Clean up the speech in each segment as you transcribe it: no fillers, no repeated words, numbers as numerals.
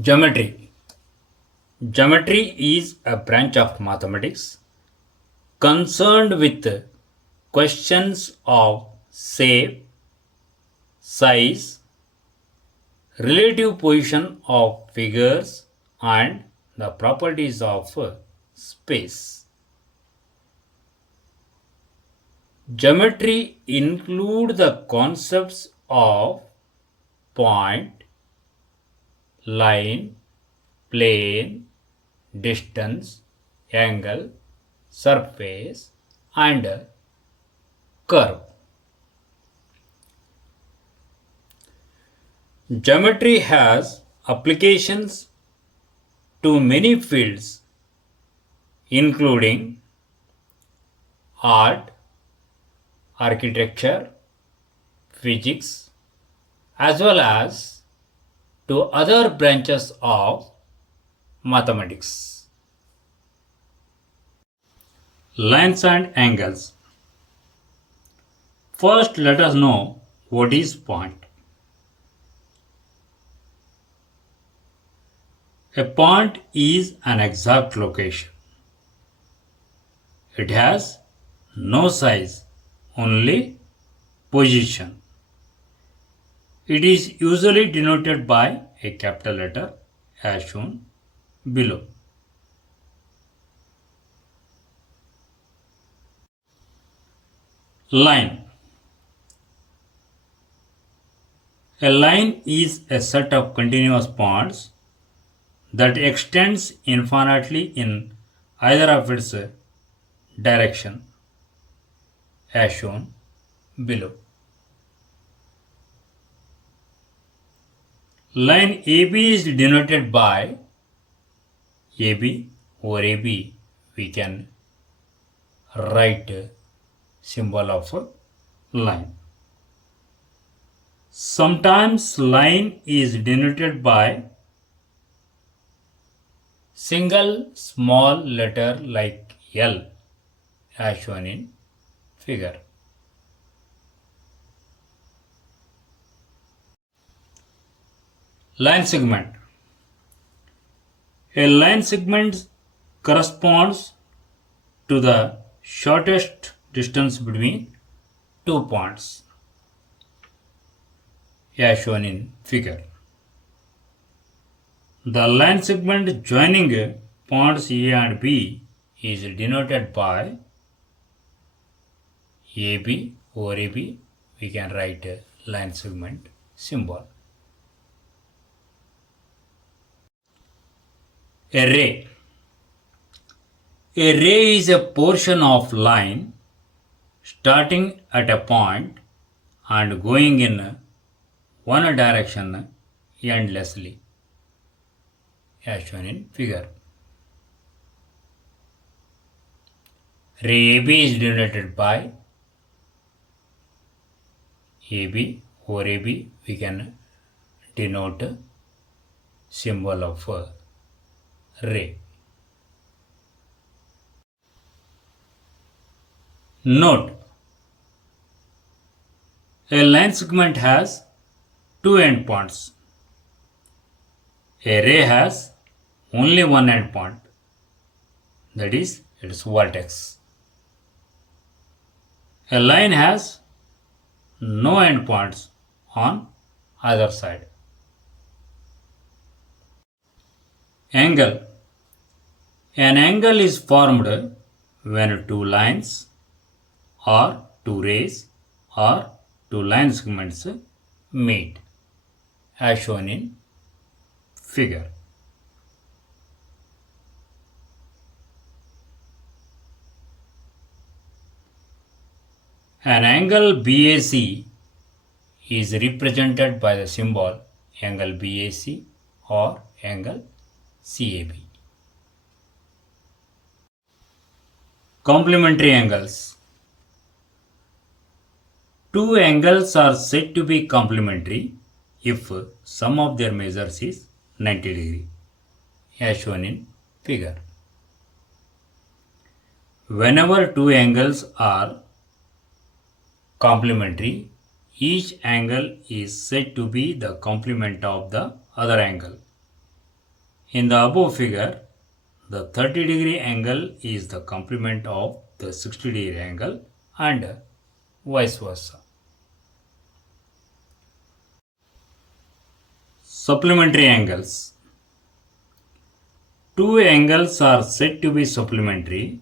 Geometry. Geometry is a branch of mathematics concerned with questions of shape, size, relative position of figures, and the properties of space. Geometry include the concepts of point, line, plane, distance, angle, surface, and curve. Geometry has applications to many fields, including art, architecture, physics, as well as to other branches of mathematics. Lines and angles. First, let us know what is point. A point is an exact location. It has no size, only position. It is usually denoted by a capital letter as shown below. Line. A line is a set of continuous points that extends infinitely in either of its direction as shown below. Line AB is denoted by AB or AB. We can write symbol of a line. Sometimes line is denoted by single small letter like L as shown in figure. Line segment. A line segment corresponds to the shortest distance between 2 points as shown in figure. The line segment joining points A and B is denoted by AB or AB. We can write a line segment symbol. A ray. A ray is a portion of line starting at a point and going in one direction endlessly as shown in figure. Ray AB is denoted by AB or AB. We can denote symbol of ray. Note: a line segment has two endpoints. A ray has only one endpoint, that is its vertex. A line has no endpoints on either side. Angle. An angle is formed when two lines or two rays or two line segments meet as shown in figure. An angle BAC is represented by the symbol angle BAC or angle CAB. Complementary angles. Two angles are said to be complementary if sum of their measures is 90 degree as shown in figure. Whenever two angles are complementary, each angle is said to be the complement of the other angle. In the above figure, the 30-degree angle is the complement of the 60-degree angle and vice versa. Supplementary angles. Two angles are said to be supplementary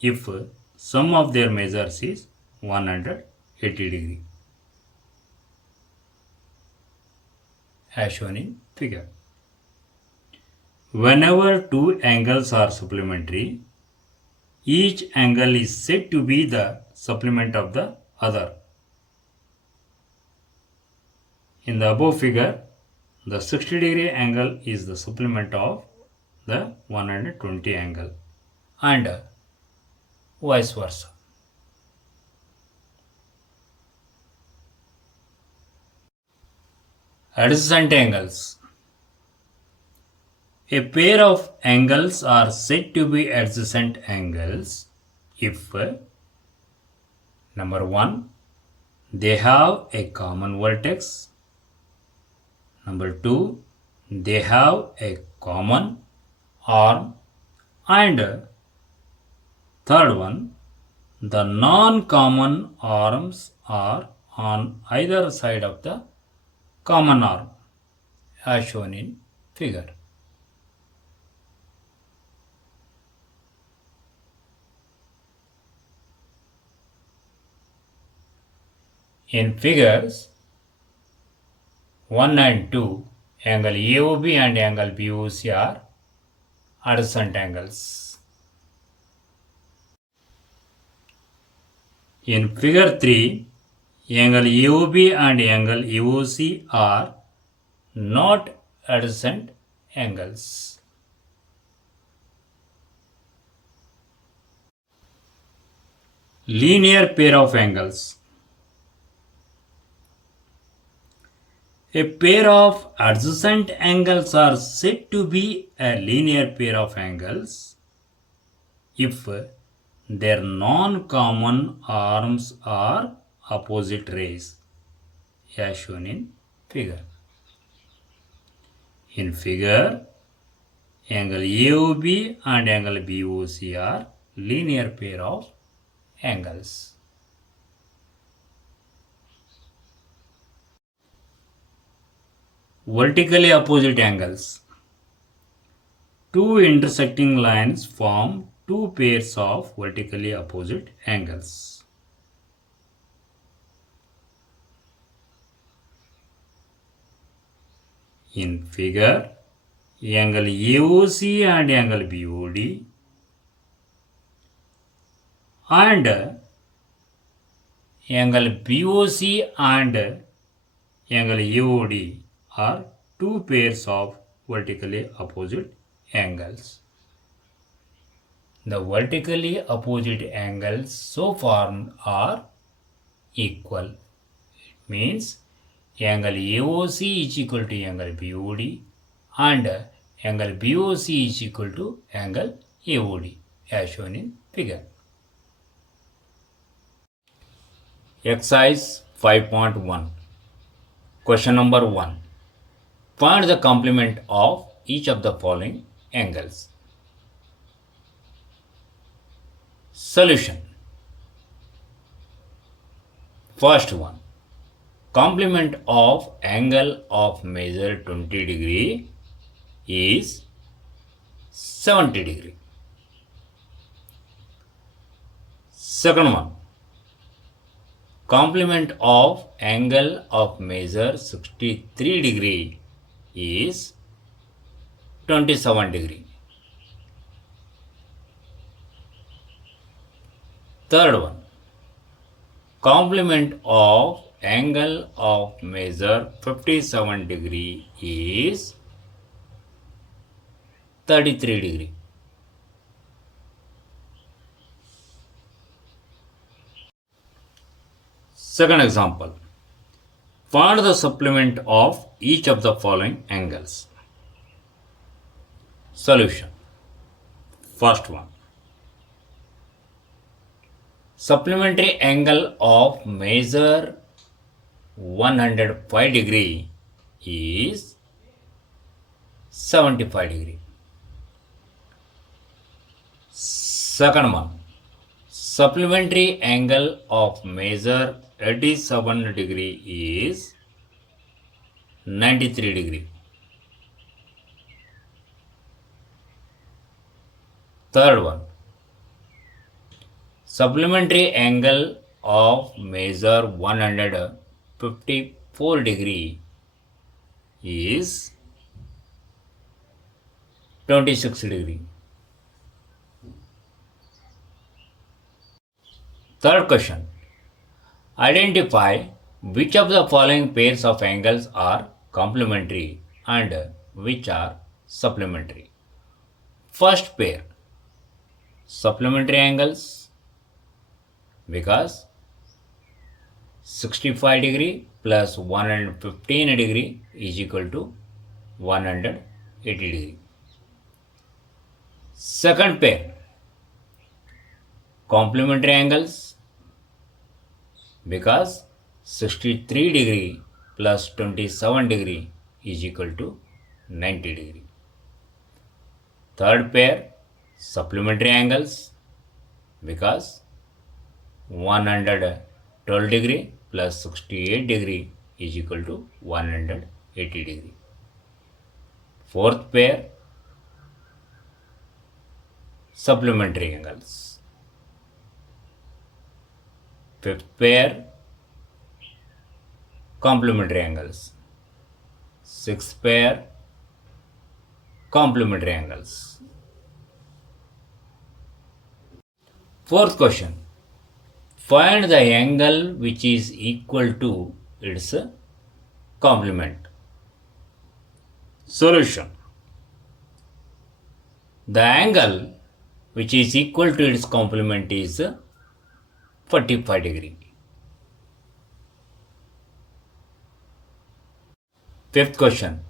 if sum of their measures is 180 degree, as shown in figure. Whenever two angles are supplementary, each angle is said to be the supplement of the other. In the above figure, the 60-degree angle is the supplement of the 120 angle and vice versa. Adjacent angles. A pair of angles are said to be adjacent angles if number 1, they have a common vertex. Number 2, they have a common arm. And third one, the non-common arms are on either side of the common arm, as shown in figure. In figures 1 and 2, angle AOB and angle BOC are adjacent angles. In figure 3, angle AOB and angle AOC are not adjacent angles. Linear pair of angles. A pair of adjacent angles are said to be a linear pair of angles if their non-common arms are opposite rays, as shown in figure. In figure, angle AOB and angle BOC are linear pair of angles. Vertically opposite angles. Two intersecting lines form two pairs of vertically opposite angles. In figure, angle AOC and angle BOD and angle BOC and angle AOD are two pairs of vertically opposite angles. The vertically opposite angles so formed are equal. It means angle AOC is equal to angle BOD and angle BOC is equal to angle AOD, as shown in figure. Exercise 5.1. Question number 1. Find the complement of each of the following angles. Solution. First one. Complement of angle of measure 20 degree is 70 degree. Second one. Complement of angle of measure 63 degree is 27 degree. Third one. Complement of angle of measure 57 degree is 33 degree. Second example. Find the supplement of each of the following angles. Solution. First one. Supplementary angle of measure 105 degree is 75 degree. Second one, supplementary angle of measure 87 degree is 93 degree. Third one, supplementary angle of measure 154 degree is 26 degree. Third question, identify which of the following pairs of angles are complementary and which are supplementary. First pair, supplementary angles, because 65 degree plus 115 degree is equal to 180 degree. Second pair, complementary angles, because 63 degree plus 27 degree is equal to 90 degree. Third pair, supplementary angles, because 112 degree plus 68 degree is equal to 180 degree. Fourth pair, supplementary angles. Fifth pair, complementary angles. Sixth pair, complementary angles. Fourth question, find the angle which is equal to its complement. Solution, the angle which is equal to its complement is 45 degree. Fifth question,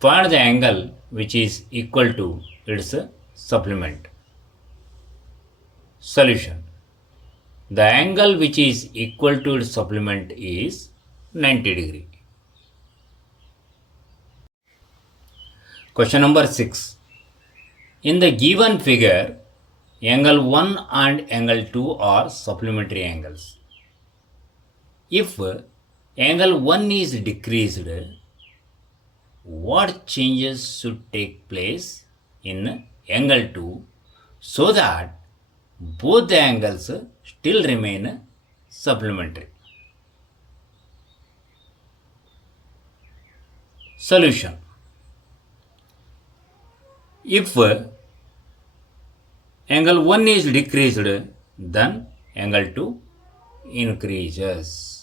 find the angle which is equal to its supplement. Solution, the angle which is equal to its supplement is 90 degree. Question number 6. In the given figure, angle 1 and angle 2 are supplementary angles. If angle 1 is decreased, what changes should take place in angle 2 so that both the angles still remain supplementary? Solution, if angle 1 is decreased, then angle 2 increases.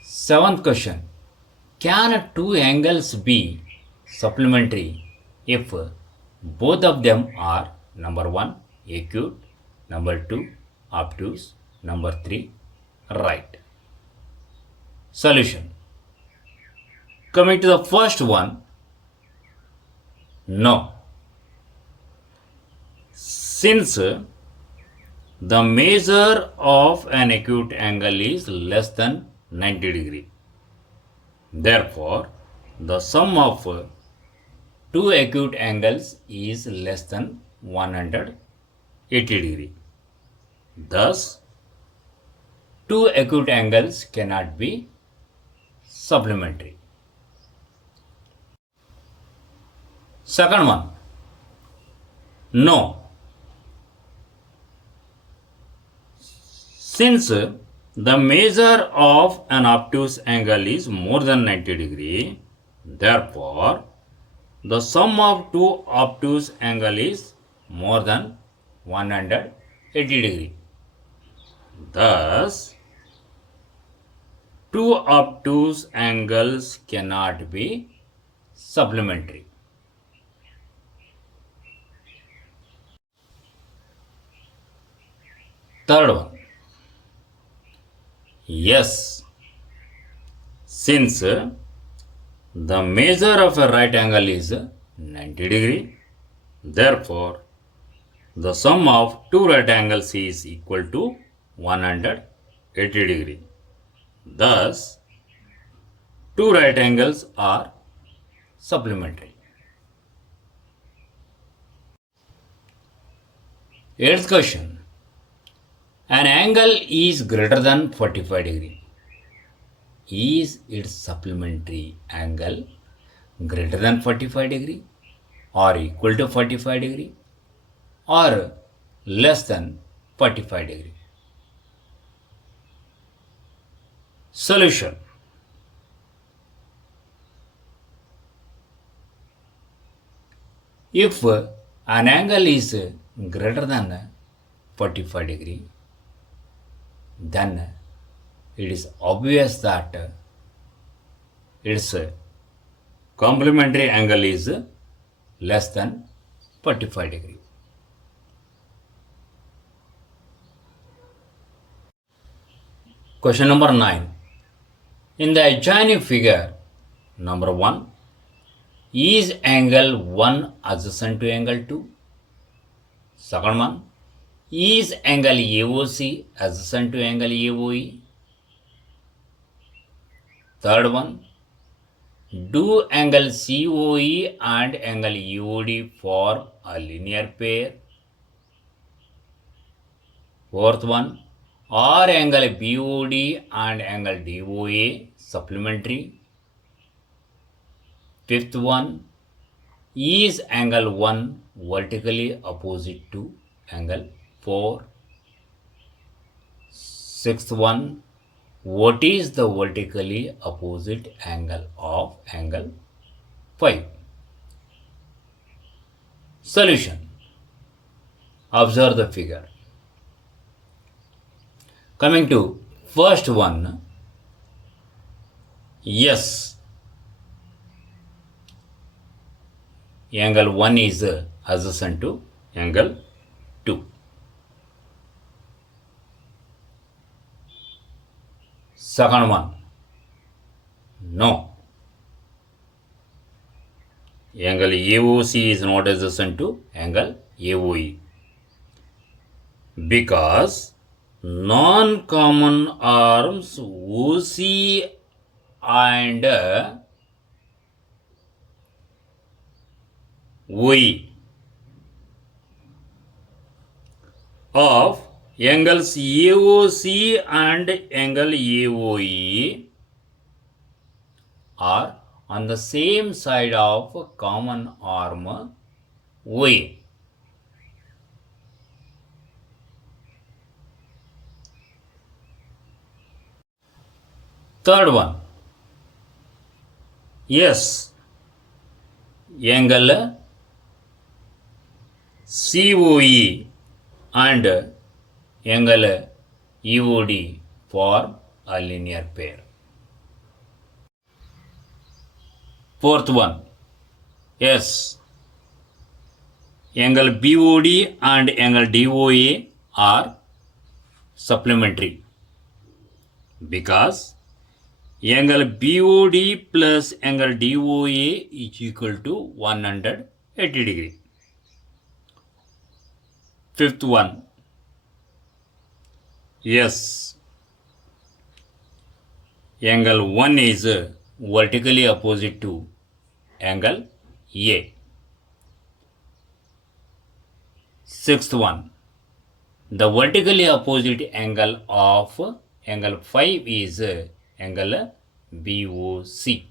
Seventh question, can two angles be supplementary if both of them are number 1 acute, number 2 obtuse, number 3 right? Solution, coming to the first one, no. Since the measure of an acute angle is less than 90 degree, therefore the sum of two acute angles is less than 180 degree. Thus, two acute angles cannot be supplementary. Second one, no. Since the measure of an obtuse angle is more than 90 degree, therefore the sum of two obtuse angle is more than 180 degree. Thus, two obtuse angles cannot be supplementary. Third one, yes. Since the measure of a right angle is 90 degree, therefore the sum of two right angles is equal to 180 degree. Thus, two right angles are supplementary. Eighth question. An angle is greater than 45 degree. Is its supplementary angle greater than 45 degree or equal to 45 degree or less than 45 degree? Solution. If an angle is greater than 45 degree, then it is obvious that its complementary angle is less than 45 degree. Question number 9. In the adjoining figure, number 1, is angle 1 adjacent to angle 2? Second one, is angle AOC adjacent to angle AOE? Third one, do angle COE and angle EOD form a linear pair? Fourth one, are angle BOD and angle DOA supplementary? Fifth one, is angle 1 vertically opposite to angle 4? Sixth one, what is the vertically opposite angle of angle 5? Solution. Observe the figure. Coming to first one, yes, angle 1 is adjacent to angle 2. Second one, no, angle AOC is not adjacent to angle AOE because non-common arms OC and OE of angles AOC and angle AOE are on the same side of common arm OA. Third one, yes, angle COE and angle EOD form a linear pair. Fourth one, yes, angle BOD and angle DOA are supplementary because angle BOD plus angle DOA is equal to 180 degree. Fifth one, yes, angle 1 is vertically opposite to angle A. Sixth one, the vertically opposite angle of angle 5 is angle BOC.